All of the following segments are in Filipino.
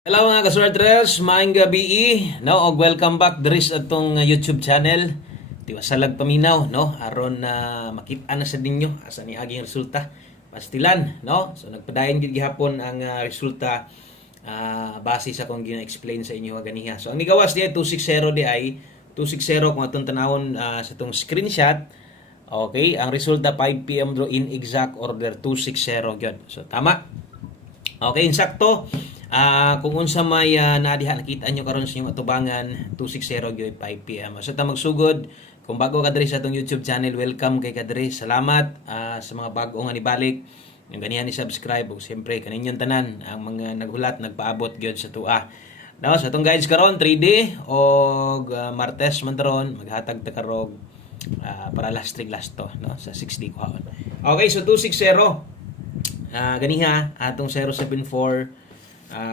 Hello mga kaswertres, maayong gabi no og welcome back diri sa atong YouTube channel. Tiwasalag paminaw no aron na makita na sa ninyo asa ni aging resulta pastilan no. So nagpadayon gid gihapon ang resulta base sa kung gina-explain sa inyo ganiha. So ang nigawas diay 260 di ay 260 kung atong tanawon sa tong screenshot. Okay, ang resulta 5 PM draw in exact order 260 gyud. So tama. Okay, insakto. Kung unsa may naadiha nakita nyo karon sa inyong atubangan 260 gyud 5 PM. So ta magsugod kung bago ka diri sa atong YouTube channel, welcome kay kadiri. Salamat sa mga bago nga nibalik. Yung ganihan ni subscribe ug siyempre kaninyong tanan ang mga naghulat nagpaabot gyud sa tua. Now, sa atong guides karon 3D og Martes man taron maghatag ta karog para last to no sa 6D ko. Okay, so 260 ganiha atong 074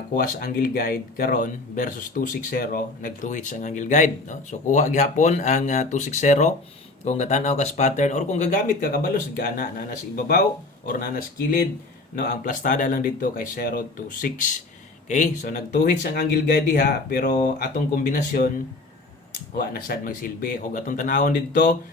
kuha sa angle guide karon versus 260 nagtuhit sa angle guide no. So kuha gihapon ang 260 kung gatanaw ka sa pattern or kung gagamit ka kabalos gana na sa ibabaw or na sa kilid no. Ang plastada lang dito kay 026. Okay, so nagtuhit sa angle guide diha pero atong kombinasyon wa na sad magsilbi og atong tanawon dito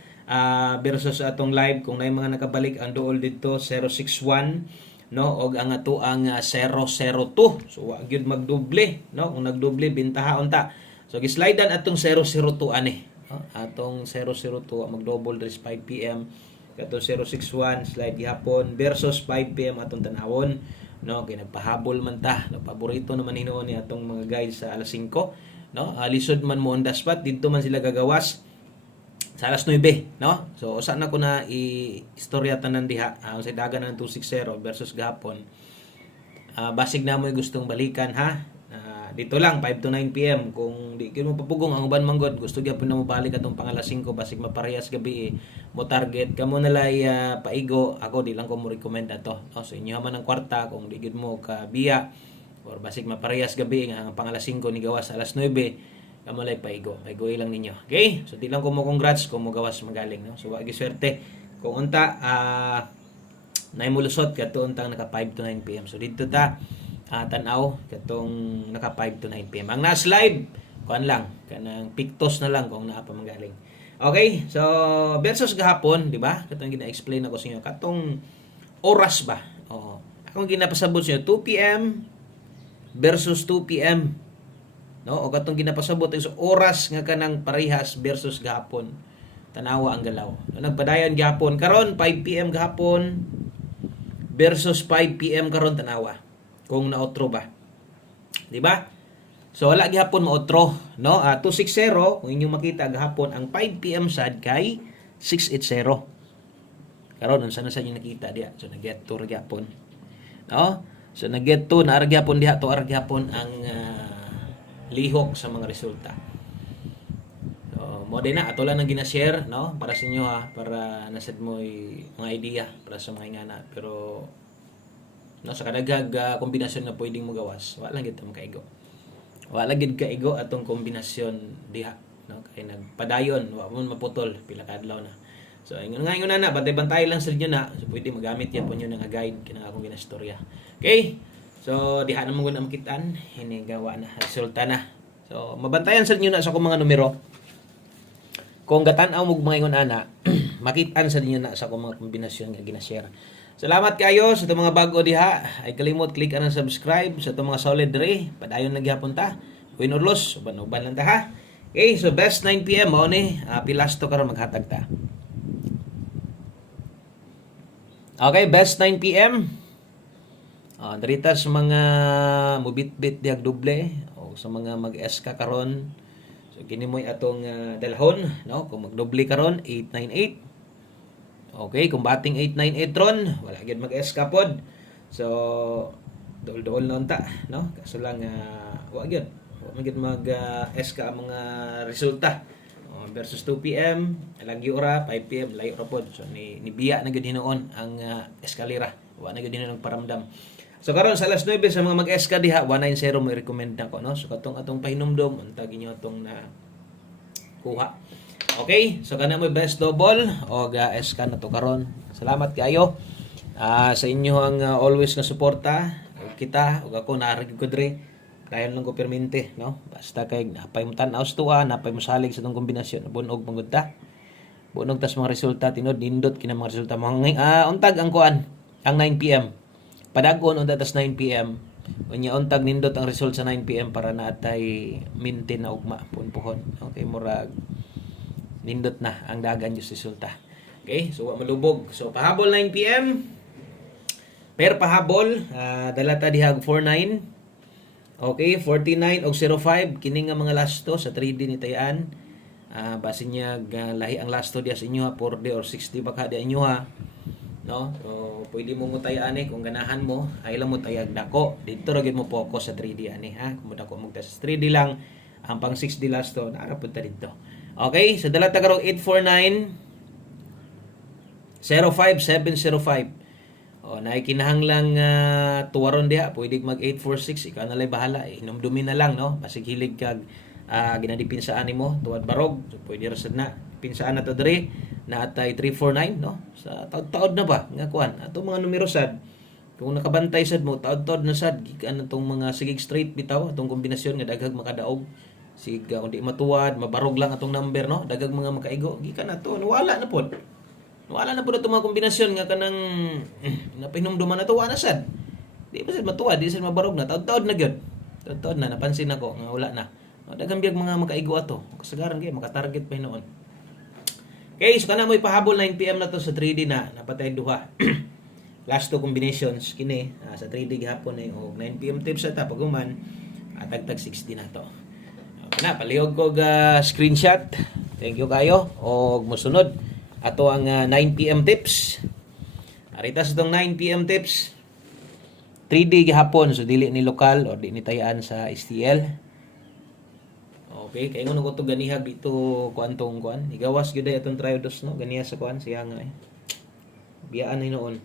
versus atong live kung nay mga nakabalik ang duol dito 061 no og ang ato ang 002. So wa gyud magdoble no, kung nagdoble bintahaon ta. So gislaidan atong 002 ani no? Atong 002 magdouble diri 5 PM kato 061 slide gihapon versus 5 PM atong tanawon no. Kay nagpahabol man ta no, paborito naman hinuon ni atong mga guys sa alas 5 no. Lisod man mo on the spot dito man sila gagawas sa alas 9 no. So usa na ko na istorya tanan diha sa dagan ng 260 versus gahapon. Basig na mo gustong balikan ha. Dito lang 5 to 9 PM kung di gyud mo papugong ang uban manggod gusto gyapon na mo balik atong pang alas 5 basig maparehas gabi mo target kamo nalay paigo ako di lang ko mo recommend ato no. So inyo man ang kwarta kung di gyud mo ka biya or basig maparehas gabi nga pang alas 5 ni gawas alas 9 kamalay paigo lang ninyo. Okay, so di lang ko mo congrats kung mo gawas magaling no. So wagi swerte kung unta nay mulusot kadto untang naka 5 to 9 PM. So dito ta tan-aw katong naka 5 to 9 PM. Ang na-slide kuan lang kanang pictos na lang kung naa pa magaling. Okay, so versus gahapon, di ba? Katong gina-explain ako sa inyo katong oras ba. Oo. Akong ginapasabot sa inyo 2 PM versus 2 PM. No, o katong ginapasabot sa oras nga kanang parehas versus gahapon. Tanawa ang galaw. No, nagpadayon gahapon karon 5 PM gahapon versus 5 PM karon tanawa. Kung naotro ba. Di ba? So wala gihapon maotro, no? 260 kung inyong makita gahapon ang 5 PM sad kay 680. Karon unsa na sa inyo nakita diha? So nag-get to gihapon. No? So nag-get to na gyapon diha to gyapon ang lihok sa mga resulta. So, mo din na ato lang nang gina-share no para sa inyo ha, para nasad mo mga idea para sa mga ingana pero no sa kadagag kombinasyon na pwedeng mo gawas wala lang gid makaigo. Wala gid kaigo atong kombinasyon diha no kay nagpadayon wa mo maputol pila ka adlaw na. So ingon na bantay-bantay lang sa inyo na so pwede magamit yan po nyo nga guide kinang akong ginastorya. Okay? So, diha naman ko na makitaan. Hinigawa na. Resulta na. So, mabantayan sa inyo na sa akong mga numero. Kung gatanaw mo mga ingon ana, makitaan sa inyo na sa akong mga kombinasyon nga ginashare. Salamat kayo sa itong mga bago diha. Ay kalimot, click ang subscribe sa itong mga solid re. Padayon lang gihapon ta. Win or loss. Uban lang ta ha. Okay, so best 9 PM mo ni. Pilas to karon maghatag ta. Okay, best 9 PM. Darita sa mga mubit-bit diag doble o sa mga mag-SK karon. So kini mo'y atong dalahon no kung magdoble karon 898. Okay, kung bating 898 ron, wala gyud mag-SK pod. So dol-dol na unta no. Kaso lang wa gyud. Wa gyud mag-SK ang mga resulta. Versus 2 PM, lagi ora 5 PM layo ra pod. So ni biya na gyud hinuon ang eskalera. Wa na gyud hinuon paramdam. So karon sa alas 9 sa mga mag-SK diha 190 mo i-recommend nako no. So katong atong pahinumdom untag inyo atong na kuha. Okay, so kana mo best double o SK na to karon. Salamat kayo sa inyo ang always nga suporta. Kita ug ako naarig ko diri Dayon lang ko permente, no? Basta kay napay mo tan-aw sa tuwa, napay mo salig sa tong kombinasyon, bunog manggod ta. Bunog tas mga resulta tinod nindot kina mga resulta untag ang kuan ang 9 PM. Padagon unta tas 9 PM. Unya untag nindot ang result sa 9 PM para naatay maintain na ugma punpuhon. Okay, murag nindot na ang dagan yung resulta. Okay, so wa malubog. So pahabol 9 PM. Per pahabol, dala ta dihag 49. Okay, 49 og 05 kini nga mga lasto sa 3D ni Tayan. Base niya lahi ang lasto dia sa inyo ha, 4D or 6D baka di inyo ha. No? So, pwede mo mutay ani kung ganahan mo, ay lang mo tayag dako. Dito ra gyud mo focus sa 3D ani ha. Kung dako mo sa 3D lang, ang pang 6D lasto naara punta dito. Okay, so dala ta karong 849 05705. O, naikinahanglang tuwaron diha, pwede mag 846, ikaw na lang bahala, hinumdumin na lang, no? Pasig hilig kag ginadipinsaan nimo tuwad barog, so pwede ra sad na. Pinsaan na to diri, na atay 349, no? Sa taod-taod na ba nga kuan? Ato mga numero sad, kung nakabantay sad mo, taod-taod na sad, gikan atong mga sigig straight bitaw, atong kombinasyon nga daghag makadaog. Sig kung di matuwad, mabarog lang atong number, no? Daghag mga makaigo, gikan ato, wala na pod. Wala na po na itong mga kombinasyon nga kanang napahinumduman na ito, wala na sad. Di ba sad matuwa, di sad mabarog na. Taod-taod na gyud. Taod-taod na, napansin ako nga wala na. Daghang biyag mga makaigo ato. Kasagaran kayo, makatarget pa hinoon. Okay, so kana mo ipahabol 9 PM na to sa 3D na. Napatay duha. Last two combinations, kini sa 3D gihapon eh. O 9 PM tips sa tapaguman. Tagtag 60 na to. Okay na, palihog ko screenshot. Thank you kayo. O musunod. Ato ang 9 PM tips. Arita sa itong 9 PM tips. 3D gihapon, so dili ni lokal o di ni tayaan sa STL. Okay, kaya nga ito ganihag dito kuantong kuan. Igawas gyud ay atong triodos, no? Ganiya sa kuan siya nga eh. Biyaan ni noon.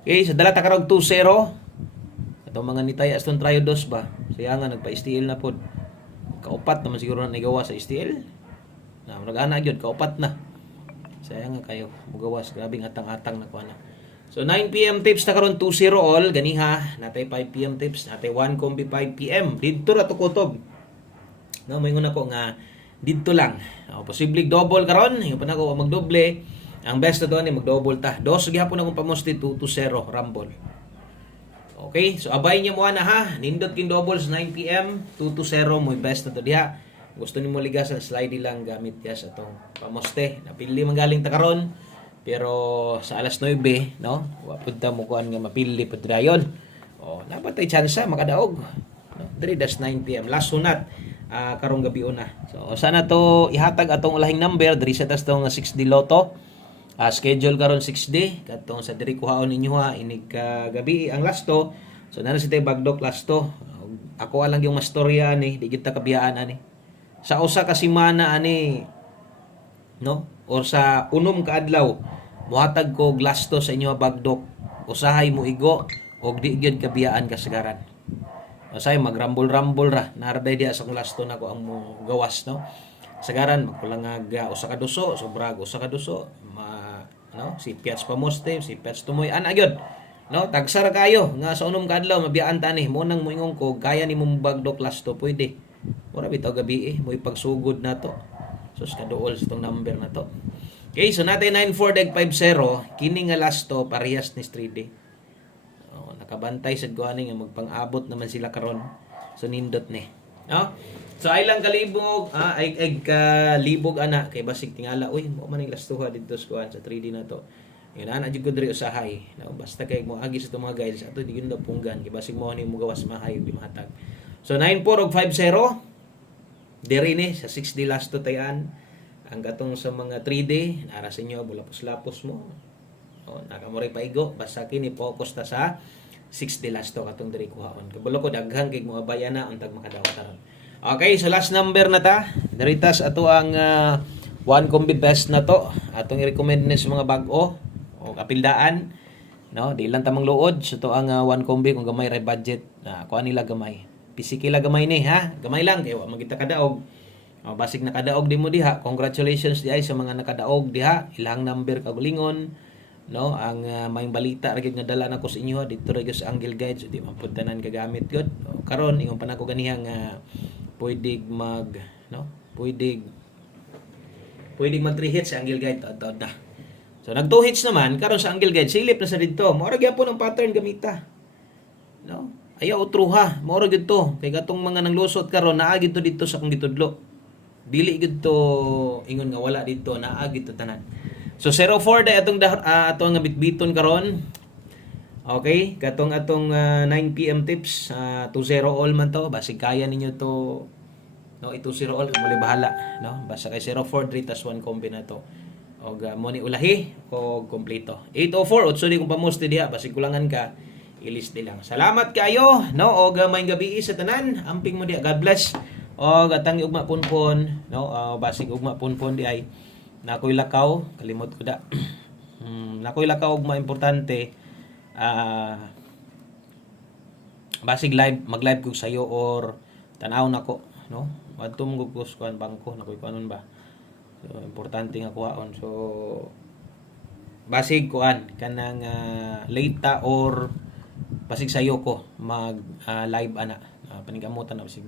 Okay, so dala ta karog 2-0. Atong mga nitaya sa itong triodos ba? Siya nga nagpa-STL na pod. Kaupat naman siguro na igawas sa STL. Na nag-ana gyud kaupat na. Sayang nga kayo, mugawas, grabing atang-atang na kuha na. So 9 PM tips na karon 2-0 all, ganiha, natay 5 PM tips, natay 1 combi 5 PM. Dito ra to kutob. No, moingon ako nga dito lang. Posible double karon, yung pa nako magdoble. Ang best na doon ni magdouble ta. Dos gihapon akong pamosti 2-0 rumble. Okay, so abay niyo mo na ha. Nindot king doubles 9 PM, 2-0 mo best na to diha. Gusto nimo ligasan slide lang gamit ya sa tong pamoste. Napili man galing ta karon pero sa alas 9, no? Wa pud ta mo kuan nga mapili pud dayon. Oh, napatay chance makadaog. No? 3-9 PM last sunat karong gabi una. So sana to ihatag atong ulahing number diri sa tas tong 6D Lotto. Schedule karon 6D katong sa diri kuhaon ninyo ha inig gabi ang lasto. So nana si tay bagdok lasto. Ako lang yung mastorya ni di kita kabiyaan ani. Sa usa ka semana ani no or sa unom ka adlaw muhatag ko glasto sa inyo bagdok usahay mo igo og di gyud kabiyaan kasagaran usahay magrambol-rambol ra narday dia sa glasto nako ang mo gawas no sagaran magkulangag usa ka duso sobrag usa ka duso no si Piats pamoste si Piats tumoy ana gyud no tagsara kayo nga sa unom ka adlaw mabiyaan ta ni mo nang moingon ko kaya ni mo bagdok lasto pwede. Mura bitaw gabi mo ipagsugod na to. Sus kaduol sa itong number na to. Okay, so natin 94-50. Kini nga last to, parehas ni 3D. Nakabantay sa guwaning nga magpang-abot naman sila karon. So nindot ni. No? So ay lang kalibog, ay kalibog ana kay basig tingala. Uy, mo man ang last to dito sa 3D na to. Yun ana jud ko diri usahay. No? Basta kay mo agi sa itong mga guides ato di gyud punggan kay basig mo ni mo gawas mahay di mahatag. So 94 og 50 diri ni sa 6D last to tayan ang katong sa mga 3D nara sa inyo bulapos-lapos mo nakamoray paigo basta kini focus ta sa 6D last to katong diri kuhaon kabulo ko daghang kay mo abayan na untag makadawat taron. Okay, so last number na ta diri tas ato ang 1 combi best na to atong i-recommend ni sa mga bag-o o kapildaan no di lang tamang luod so to ang 1 combi kung gamay ra budget kuha nila gamay pisikila gamay ni ha gamay lang kay wa magita kadaog basig nakadaog di mo diha congratulations di ay sa mga nakadaog diha ilang number kagulingon no ang may balita ra gid nga dala nako sa inyo dito ra sa Angle Guide so di man pud tanan kagamit gyud karon ingon pa nako ganiha nga pwede mag no, pwede mag 3 hits sa angle guide taod na. So nag 2 hits naman karon sa angle guide silip na sa didto. Mao ra gyapon ang pattern gamita. No? Ayaw utruha, mao ra gyud to. Kay katong mga nanglusot karon naa gyud to dito sa kung gitudlo. Dili gyud to ingon nga wala dito, naa gyud to tanan. So 04 day atong atong nga bitbiton karon. Okay, katong atong 9 PM tips, 2-0 all man to, basig kaya ninyo to. No, 2-0 all muli bahala, no? Basta kay 04 3 tas 1 combi na to. Og mo ni ulahi o kompleto. 804 otso di kung pamoste diha, basig kulangan ka, ilis di lang. Salamat kayo, no? Og may gabi sa tanan, amping mo diha. God bless. Og atang ugma punpon, no? Basig ugma punpon di ay nakoy lakaw, kalimot ko da. Nakoy lakaw ugma importante. Basig live, mag-live ko sayo or tanaw nako, no? Adtom ko kuan bangko nakoy kanon ba. So importante nga kuhaon. So basig kuan kanang late or basig sayo ko mag live ana. Panigamutan na basig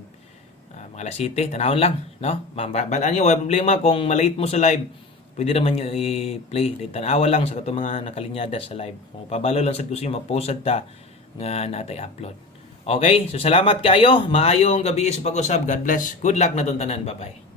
mga alas 7 tanawon lang, no? Balaan niyo, wala problema kung malate mo sa live. Pwede naman nyo i-play. Tanawa lang sa katong mga nakalinyada sa live. Kung pabalo lang sa gusto nyo, mag-post ta nga natay upload. Okay? So salamat kayo. Maayong gabi sa pag-usab. God bless. Good luck na tanan. Bye-bye.